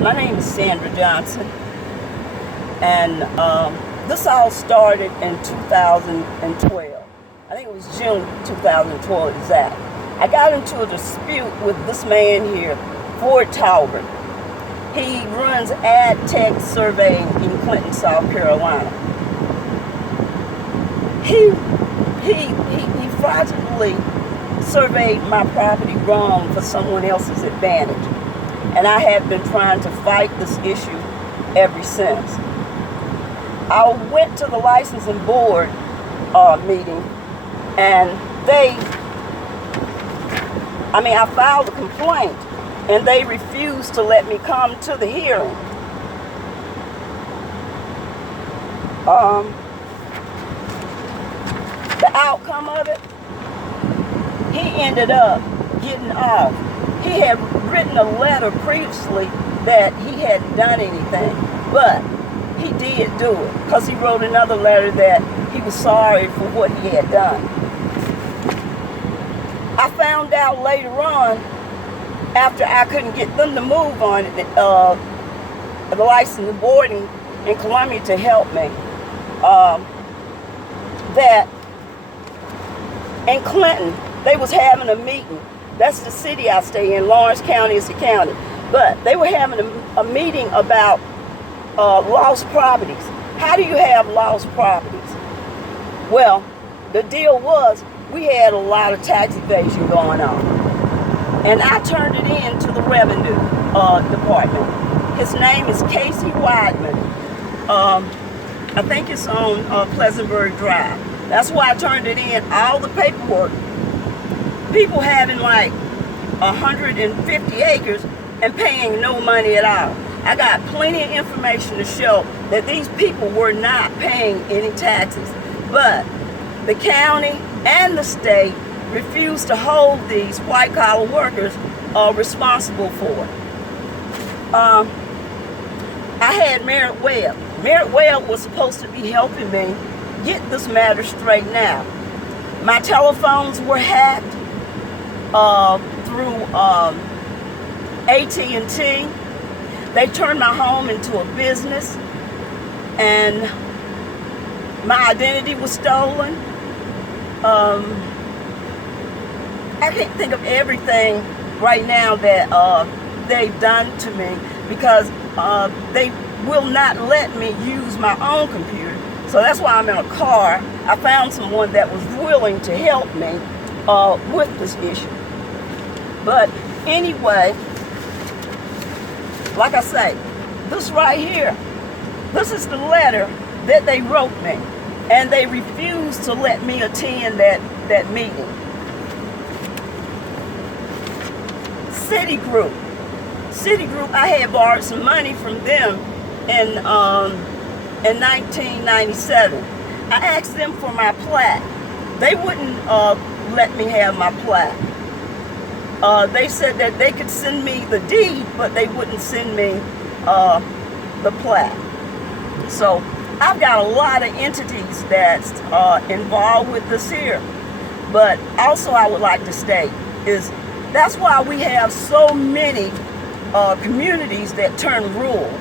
My name is Sandra Johnson, and this all started in 2012. I think it was June 2012 exact. I got into a dispute with this man here, Ford Talbert. He runs Ad Tech Surveying in Clinton, South Carolina. He fraudulently surveyed my property wrong for someone else's advantage. And I have been trying to fight this issue ever since. I went to the licensing board meeting, and I filed a complaint, and they refused to let me come to the hearing. The outcome of it, he ended up getting off. He had written a letter previously that he hadn't done anything, but he did do it because he wrote another letter that he was sorry for what he had done. I found out later on, after I couldn't get them to move on it, the licensing board in Columbia to help me, that in Clinton, they was having a meeting. That's the city I stay in. Lawrence County is the county. But they were having a meeting about lost properties. How do you have lost properties? Well, the deal was we had a lot of tax evasion going on. And I turned it in to the revenue department. His name is Casey Weidman. I think it's on Pleasantburg Drive. That's why I turned it in, all the paperwork. People having like 150 acres and paying no money at all. I got plenty of information to show that these people were not paying any taxes, but the county and the state refused to hold these white collar workers responsible for it. I had Merritt Webb. Merritt Webb was supposed to be helping me get this matter straightened out. My telephones were hacked through AT&T. They turned my home into a business, and my identity was stolen. I can't think of everything right now that they've done to me because they will not let me use my own computer. So that's why I'm in a car. I found someone that was willing to help me with this issue. But anyway, like I say, this right here, this is the letter that they wrote me, and they refused to let me attend that meeting. Citigroup, I had borrowed some money from them in 1997. I asked them for my plat. They wouldn't let me have my plat. They said that they could send me the deed, but they wouldn't send me the plat. So I've got a lot of entities that's involved with this here. But also I would like to state is that's why we have so many communities that turn rural.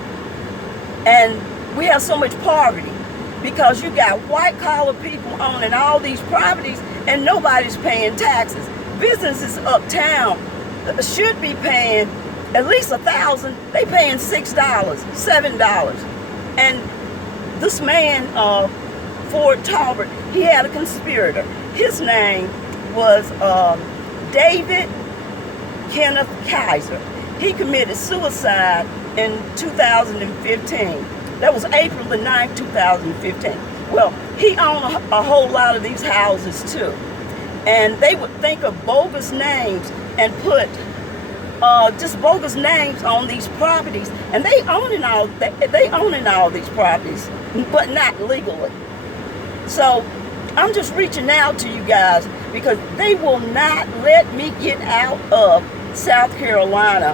And we have so much poverty because you got white collar people owning all these properties and nobody's paying taxes. Businesses uptown should be paying at least $1,000. They paying $6, $7. And this man, Ford Talbert, he had a conspirator. His name was David Kenneth Kaiser. He committed suicide in 2015. That was April the 9th, 2015. Well, he owned a whole lot of these houses too. And they would think of bogus names and put just bogus names on these properties. And they owning all these properties, but not legally. So I'm just reaching out to you guys because they will not let me get out of South Carolina.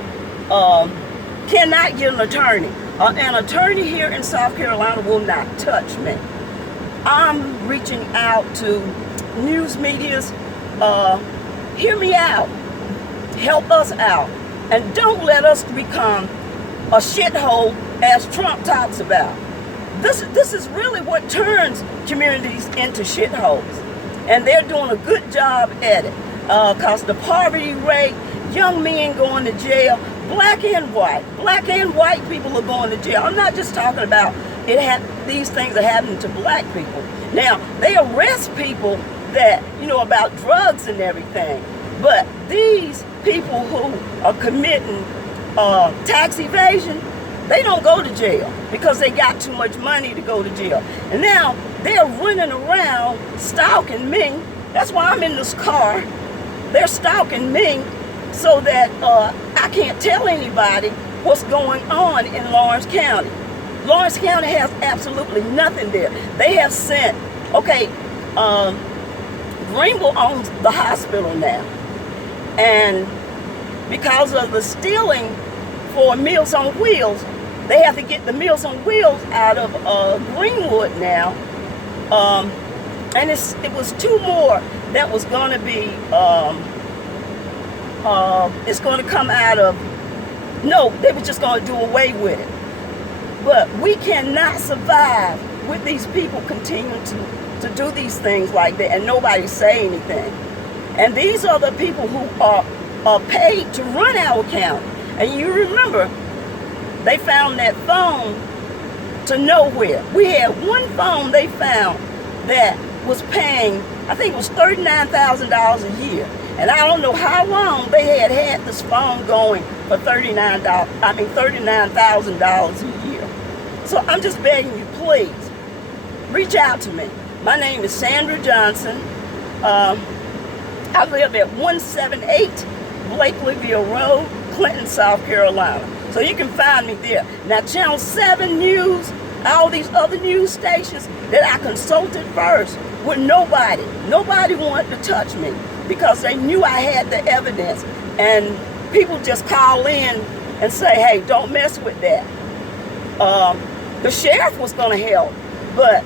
Cannot get an attorney. An attorney here in South Carolina will not touch me. I'm reaching out to news medias. Hear me out. Help us out. And don't let us become a shithole as Trump talks about. This is really what turns communities into shitholes. And they're doing a good job at it. Because the poverty rate, young men going to jail, black and white people are going to jail. I'm not just talking about these things are happening to black people. Now, they arrest people that, about drugs and everything. But these people who are committing tax evasion, they don't go to jail because they got too much money to go to jail. And now they're running around stalking me. That's why I'm in this car. They're stalking me so that I can't tell anybody what's going on in Lawrence County. Lawrence County has absolutely nothing there. They have sent, Greenville owns the hospital now. And because of the stealing for Meals on Wheels, they have to get the Meals on Wheels out of Greenwood now. And it was two more that was going to be, it's going to come out of, no, they were just going to do away with it. But we cannot survive with these people continuing to do these things like that and nobody say anything. And these are the people who are paid to run our county. And you remember, they found that phone to nowhere. We had one phone they found that was paying, I think it was $39,000 a year. And I don't know how long they had this phone going for $39,000 a year. So I'm just begging you, please, reach out to me. My name is Sandra Johnson. I live at 178 Blakelyville Road, Clinton, South Carolina. So you can find me there. Now, Channel 7 News, all these other news stations that I consulted first, with nobody wanted to touch me because they knew I had the evidence. And people just call in and say, hey, don't mess with that. The sheriff was going to help, but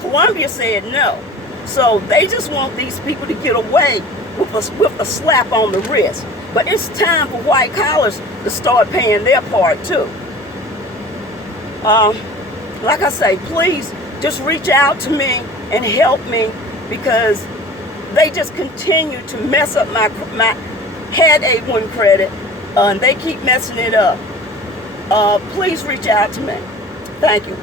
Columbia said no. So they just want these people to get away with a slap on the wrist. But it's time for white collars to start paying their part too. Like I say, please just reach out to me and help me because they just continue to mess up my had A1 credit and they keep messing it up. Please reach out to me. Thank you.